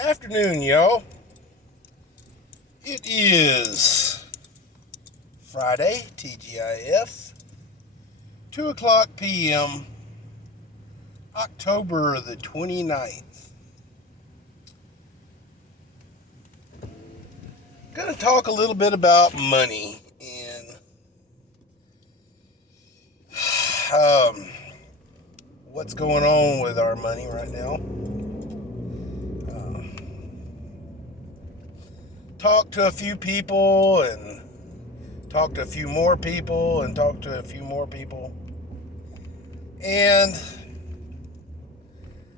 Afternoon, y'all. It is Friday, TGIF, 2 o'clock p.m., October the 29th. Going to talk a little bit about money and what's going on with our money right now. Talk to a few people and talk to a few more people and talk to a few more people. And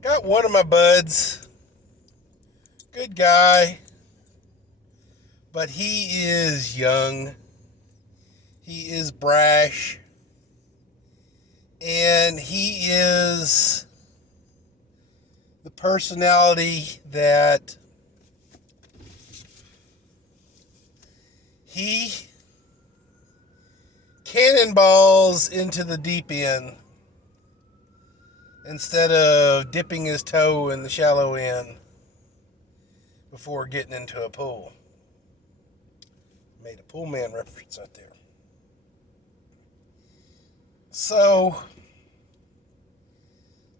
got one of my buds, good guy, but he is young, he is brash, and he is the personality that he cannonballs into the deep end instead of dipping his toe in the shallow end before getting into a pool. Made a pool man reference out there. So,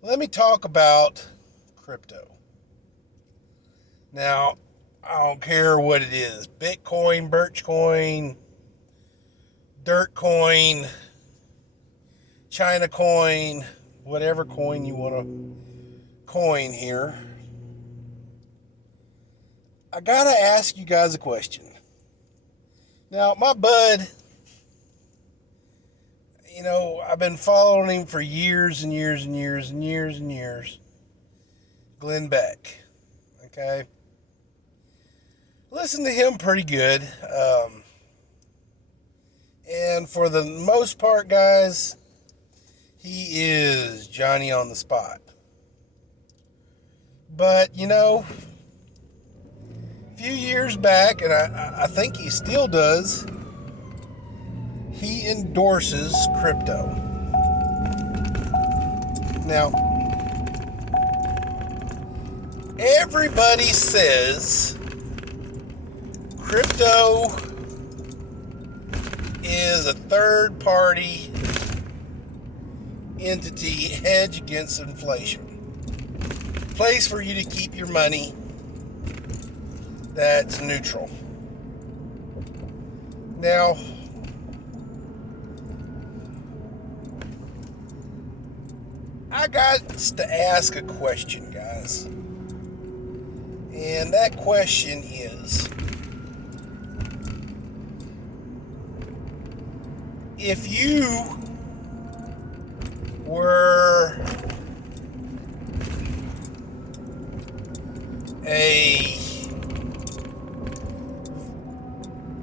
let me talk about crypto. Now, I don't care what it is. Bitcoin, Birchcoin, Dirtcoin, China coin, whatever coin you want to coin here. I gotta ask you guys a question. Now, my bud, I've been following him for years and years and years and years and years. Glenn Beck. Okay? Listen to him pretty good. And for the most part, guys, he is Johnny on the spot. But, a few years back, and I think he still does, he endorses crypto. Now, everybody says crypto is a third-party entity hedge against inflation. Place for you to keep your money that's neutral. Now, I got to ask a question, guys. And that question is, if you were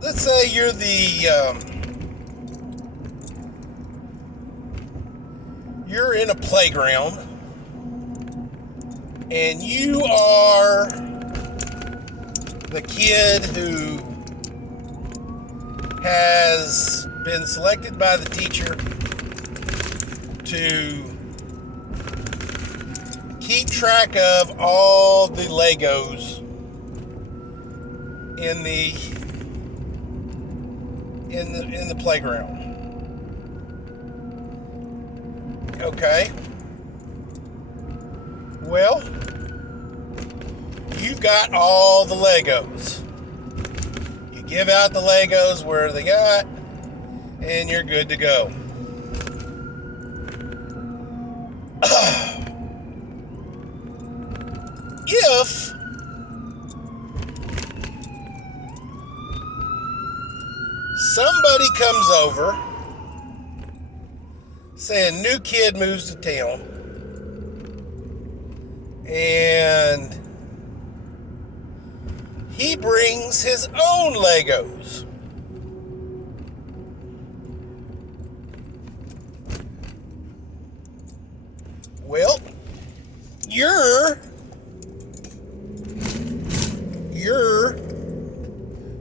let's say you're you're in a playground and you are the kid who has been selected by the teacher to keep track of all the Legos in the playground. Okay. Well, you've got all the Legos. You give out the Legos where they got, and you're good to go. If somebody comes over, say a new kid moves to town, and he brings his own Legos. Well, you're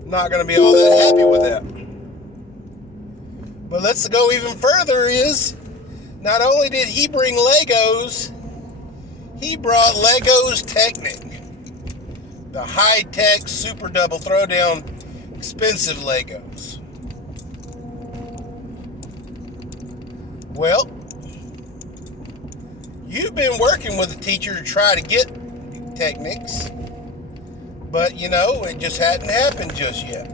not going to be all that happy with that. But let's go even further is, not only did he bring Legos, he brought Legos Technic, the high-tech Super Double Throwdown expensive Legos. Well, you've been working with a teacher to try to get Technics, but it just hadn't happened just yet.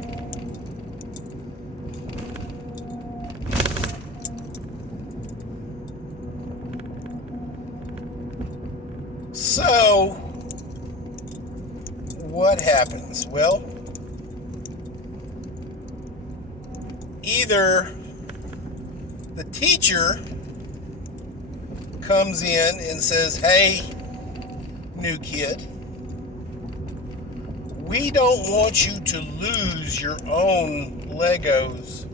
So, what happens? Well, either the teacher comes in and says, "Hey, new kid, we don't want you to lose your own Legos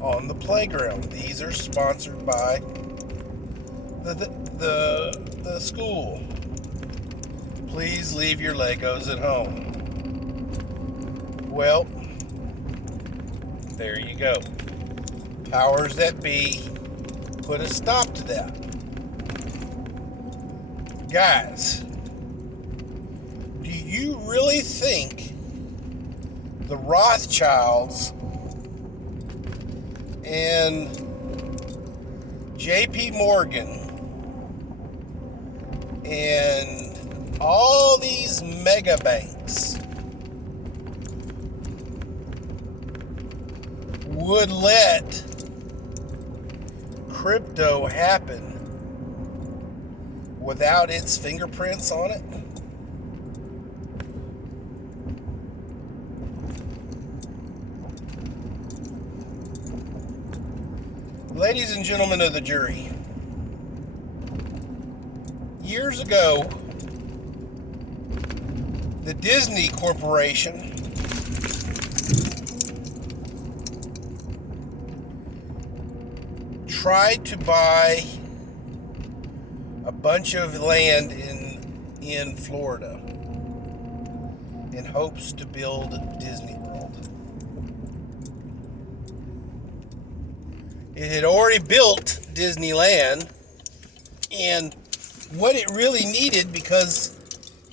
on the playground. These are sponsored by the school. Please leave your Legos at home." Well, there you go. Powers that be put a stop to that. Guys, do you really think the Rothschilds and JP Morgan and all these mega banks would let crypto happen without its fingerprints on it? Ladies and gentlemen of the jury, years ago, the Disney Corporation tried to buy a bunch of land in Florida in hopes to build Disney World. It had already built Disneyland, and what it really needed, because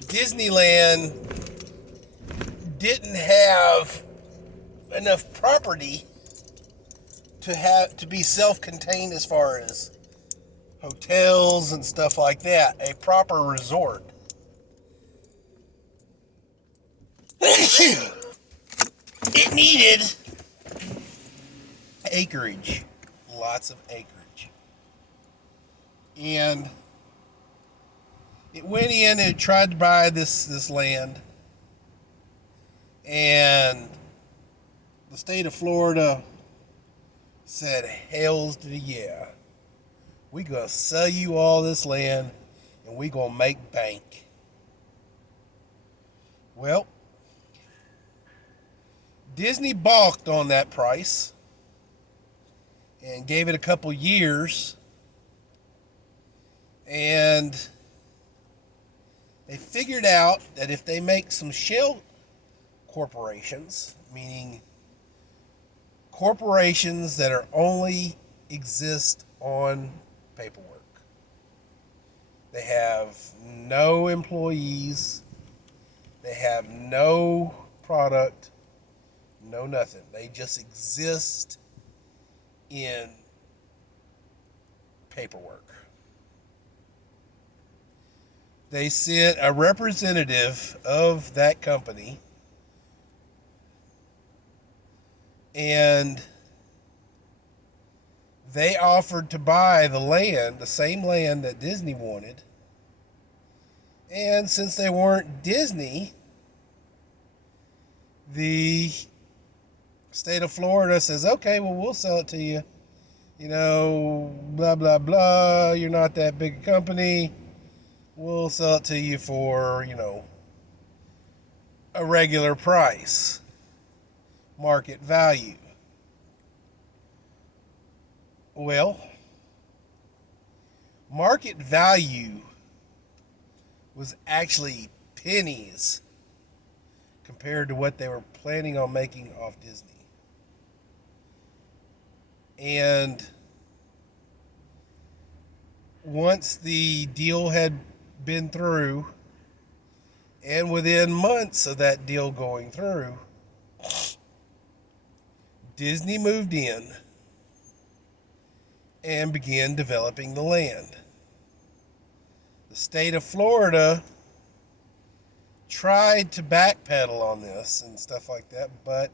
Disneyland didn't have enough property to be self-contained as far as hotels and stuff like that, a proper resort. It needed acreage, lots of acreage. And it went in and it tried to buy this land, and the state of Florida said, "Hells to the yeah. We gonna sell you all this land and we gonna make bank." Well, Disney balked on that price and gave it a couple years, and they figured out that if they make some shell corporations, meaning corporations that are only exist on paperwork, they have no employees, they have no product, no nothing. They just exist in paperwork. They sent a representative of that company, and they offered to buy the land, the same land that Disney wanted. And since they weren't Disney, the state of Florida says, "Okay, well, we'll sell it to you. Blah, blah, blah. You're not that big a company. We'll sell it to you for, a regular price, market value." Well, market value was actually pennies compared to what they were planning on making off Disney. And once the deal had been through And within months of that deal going through, Disney moved in and began developing the land. The state of Florida tried to backpedal on this and stuff like that, but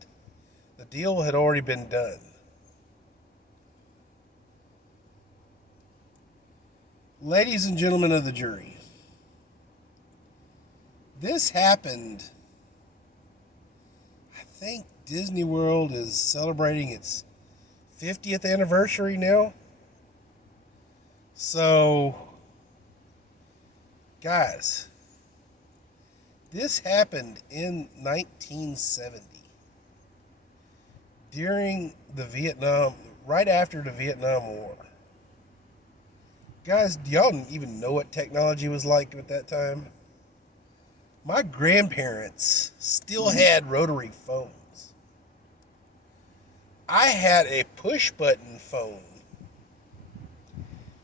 the deal had already been done. Ladies and gentlemen of the jury, this happened. I think Disney World is celebrating its 50th anniversary now. So, guys, this happened in 1970 during right after the Vietnam War. Guys, do y'all even know what technology was like at that time? My grandparents still had rotary phones. I had a push button phone.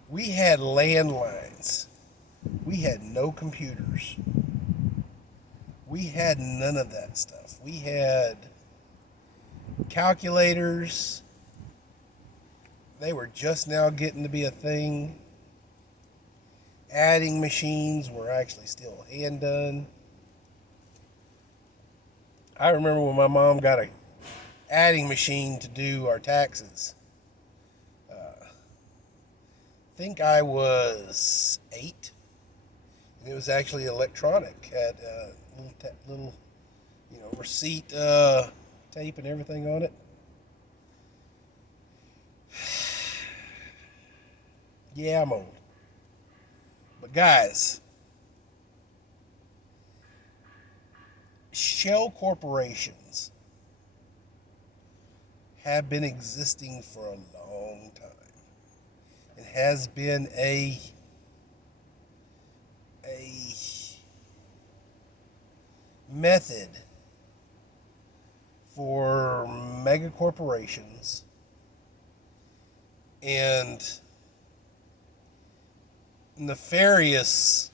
We had landlines. We had no computers. We had none of that stuff. We had calculators. They were just now getting to be a thing. Adding machines were actually still hand done. I remember when my mom got a adding machine to do our taxes. I think I was 8, and it was actually electronic. Had a little receipt tape and everything on it. Yeah, I'm old. But guys, shell corporations have been existing for a long time. It has been a method for mega corporations and nefarious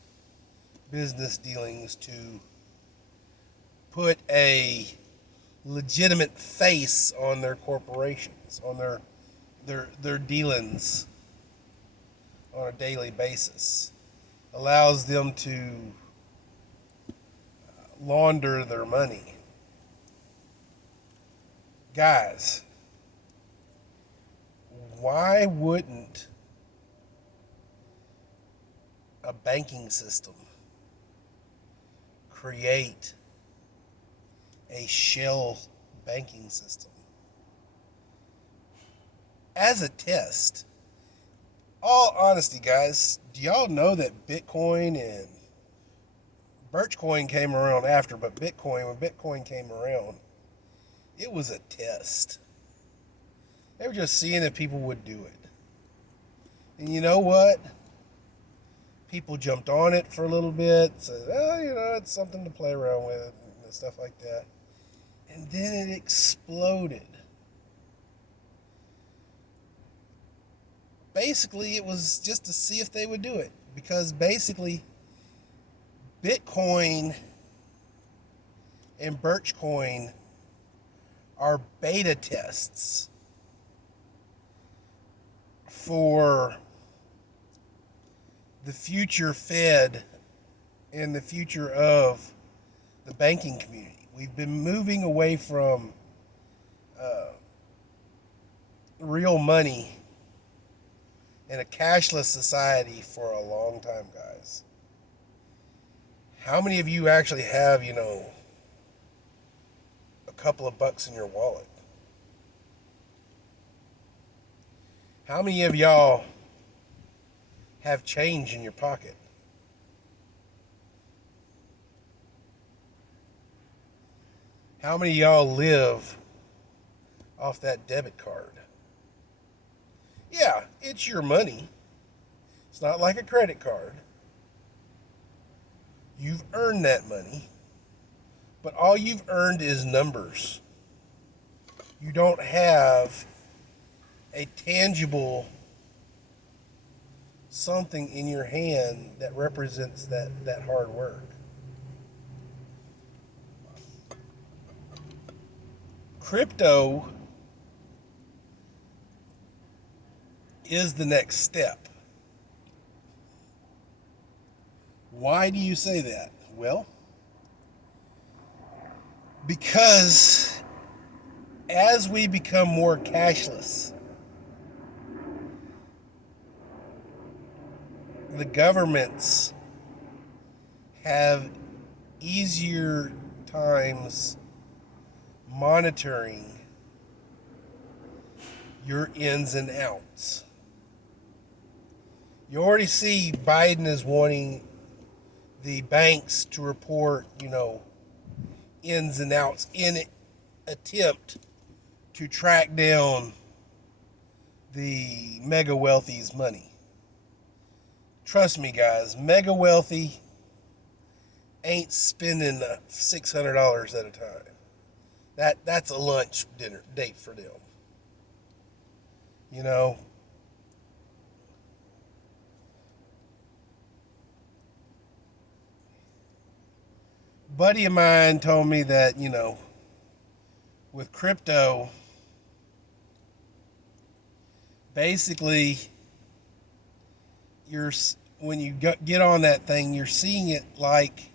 business dealings to put a legitimate face on their corporations, on their dealings on a daily basis. Allows them to launder their money. Guys, why wouldn't a banking system create a shell banking system as a test? All honesty, guys, do y'all know that Bitcoin and Birchcoin came around after, but when Bitcoin came around, it was a test. They were just seeing if people would do it. And you know what? People jumped on it for a little bit, said, oh, it's something to play around with, and stuff like that. And then it exploded. Basically, it was just to see if they would do it. Because basically, Bitcoin and Birchcoin are beta tests for the future Fed and the future of the banking community. We've been moving away from real money in a cashless society for a long time, guys. How many of you actually have, a couple of bucks in your wallet? How many of y'all have change in your pocket? How many of y'all live off that debit card? Yeah, it's your money. It's not like a credit card. You've earned that money, but all you've earned is numbers. You don't have a tangible something in your hand that represents that hard work. crypto is the next step. Why do you say that? Well, because as we become more cashless, the governments have easier times monitoring your ins and outs. You already see Biden is wanting the banks to report, ins and outs in an attempt to track down the mega wealthy's money. Trust me, guys, mega wealthy ain't spending $600 at a time. That's a lunch dinner date for them. Buddy of mine told me that, with crypto, basically, when you get on that thing, you're seeing it like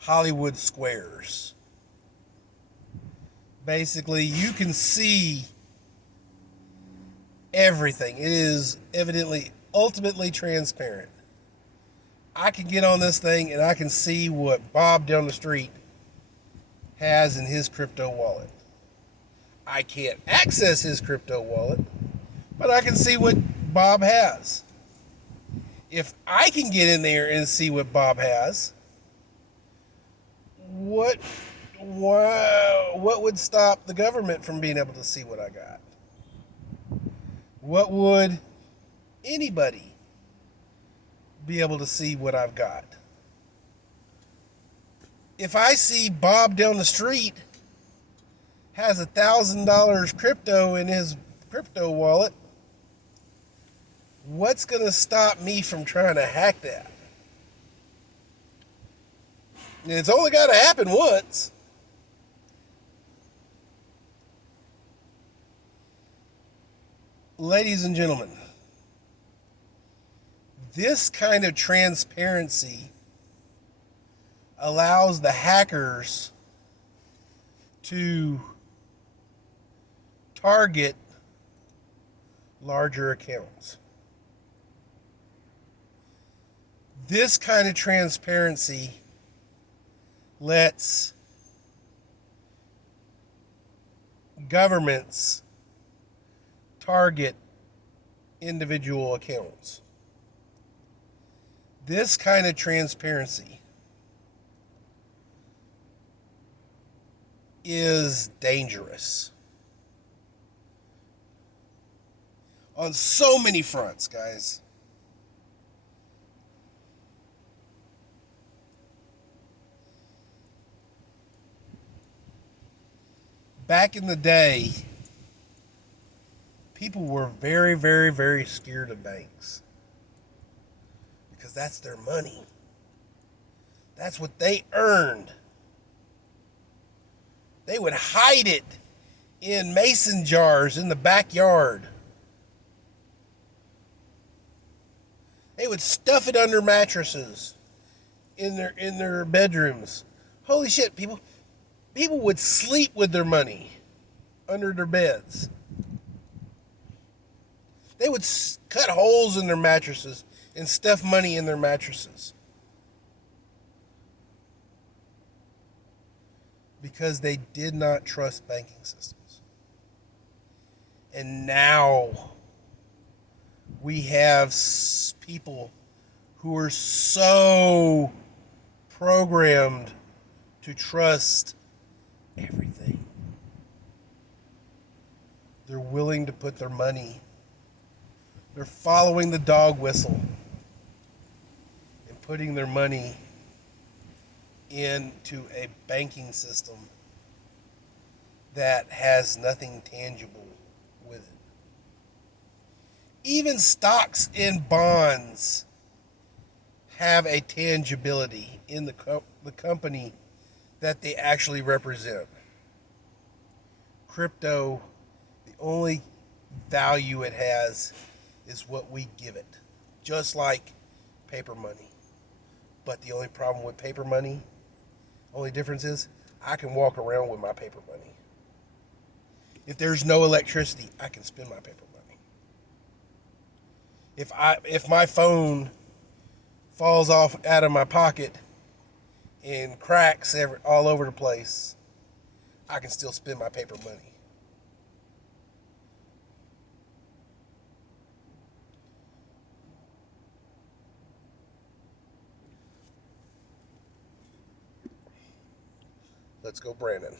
Hollywood squares. Basically, you can see everything. It is evidently ultimately transparent. I can get on this thing and I can see what Bob down the street has in his crypto wallet. I can't access his crypto wallet, but I can see what Bob has. If I can get in there and see what Bob has, what would stop the government from being able to see what I got? What would anybody be able to see what I've got? If I see Bob down the street has $1,000 crypto in his crypto wallet, what's going to stop me from trying to hack that? And it's only got to happen once. Ladies and gentlemen, this kind of transparency allows the hackers to target larger accounts. This kind of transparency lets governments target individual accounts. This kind of transparency is dangerous on so many fronts, guys. Back in the day, people were very, very, very scared of banks because that's their money. That's what they earned. They would hide it in mason jars in the backyard. They would stuff it under mattresses in their bedrooms. Holy shit, people would sleep with their money under their beds. They would cut holes in their mattresses and stuff money in their mattresses because they did not trust banking systems. And now we have people who are so programmed to trust everything. They're willing to put their money, they're following the dog whistle and putting their money into a banking system that has nothing tangible with it. Even stocks and bonds have a tangibility in the company that they actually represent. crypto, the only value it has is what we give it, just like paper money. But the only problem with paper money, only difference is I can walk around with my paper money. If there's no electricity, I can spend my paper money. If my phone falls off out of my pocket and cracks all over the place, I can still spend my paper money. Let's go, Brandon.